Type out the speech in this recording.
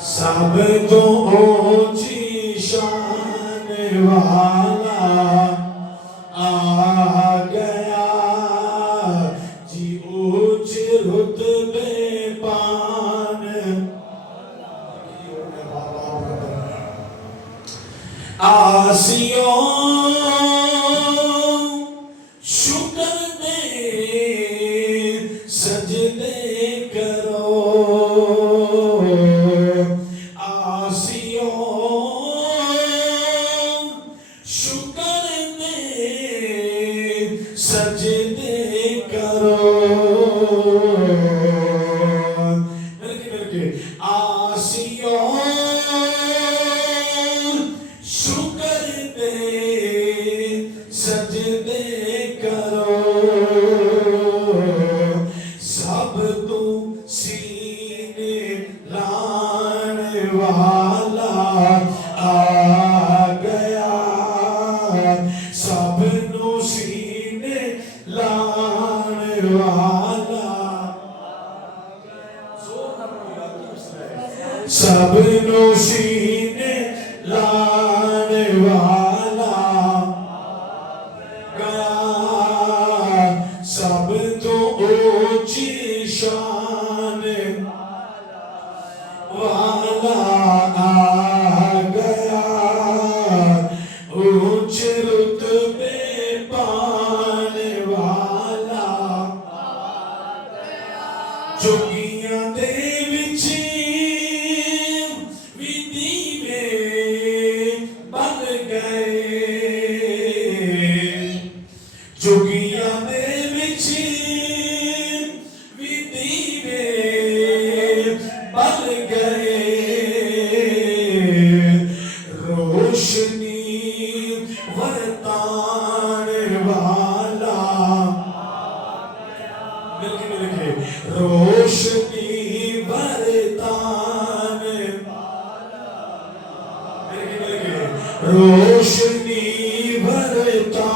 सब तो ऊंची शान वाला आ गया जी, ऊंच रुतबे पान आसियों शुक्र दे सजदे करो, आसियों शुक्र दे सजदे करो, मिलके आसियों शुक्र दे सजदे करो, सब तू सीने लान वाला आ गया, सब नू सीने लान वाला सब नू सीने लान वाला गया, सब तो ऊंची शान वाला आ गया, ऊंच रुतबे पान वाला जोगियां दे विच दीवे बन गए, जोगियां दे विच दीवे बन गए, रोशनी वरतान वाला मिलके रोशनी वरतान रोशनी भरता